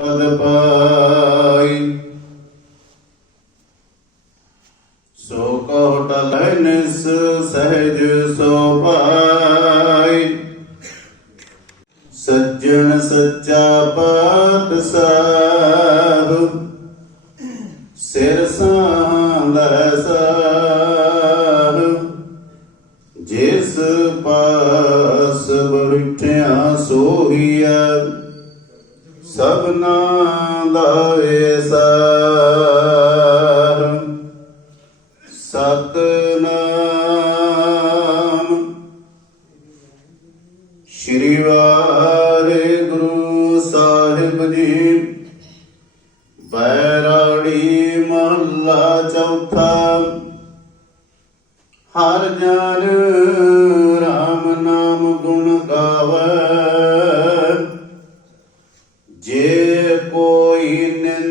ਪਦ ਪਾਈ। ਸੋ ਕਹੋ ਟਲੈ ਸਹਿਜ ਸੋ ਪਾਈ। ਸੱਜਣ ਸੱਚਾ ਪਾਤ ਸਾਹਿਬ ਸਿਰ ਸਾਂਦਾ ਸਾਹ ਜਿਸ ਪਾਸ ਬੈਠਿਆ ਸੋਹੀਆ ਸਭਨਾ ਦਾ ਏਸਾਰ ਸਤਨਾਮ। ਸ਼੍ਰੀ ਵਾਹਿਗੁਰੂ ਸਾਹਿਬ ਜੀ। ਬੈਰਾੜੀ ਮਹੱਲਾ ਚੌਥਾ। ਹਰ ਜਨ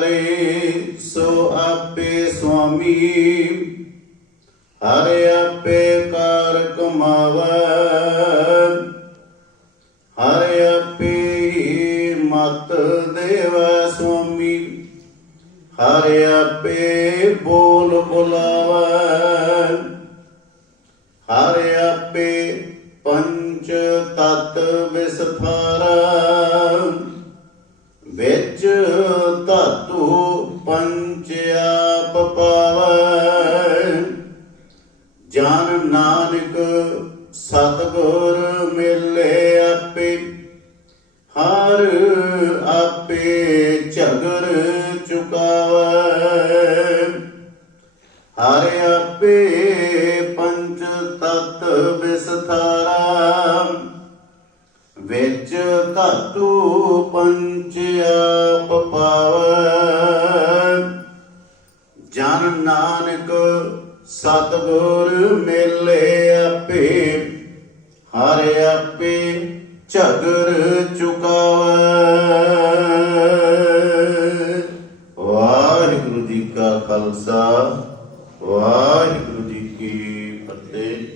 ਕਰੇ ਸੋ ਆਪੇ ਸੁਆਮੀ। ਹਰ ਆਪੇ ਕਾਰ ਕਮਾਵੇ ਹਰ ਆਪੇ ਹੀ ਮਤ ਦੇਵੈ ਸੁਆਮੀ। ਹਰ ਆਪੇ ਬੋਲ ਬੁਲਾਵੇ। ਹਰ ਆਪੇ ਪੰਚ ਤਤ ਵਿਸਥਾਰਾ। ਵਿੱਚ ਧਾਤੂ ਪੰਚਿਆ ਆਪ ਜਨ ਨਾਨਕ ਸਤਗੁਰ ਮਿਲੇ ਆਪੇ, ਹਰ ਆਪੇ ਝਗਰ ਚੁਕਾਵੈ। ਹਰ ਆਪੇ ਵਿੱਚ ਧਾਤੂ ਪੰਚ ਆਪ ਜਨ ਨਾਨਕ ਸਤਗੁਰ ਮਿਲੇ ਆਪੇ, ਹਰ ਆਪੇ ਝਗਰ ਚੁਕਾਵੈ। ਵਾਹਿਗੁਰੂ ਜੀ ਕਾ ਖਾਲਸਾ, ਵਾਹਿਗੁਰੂ ਜੀ ਕੀ ਫਤਿਹ।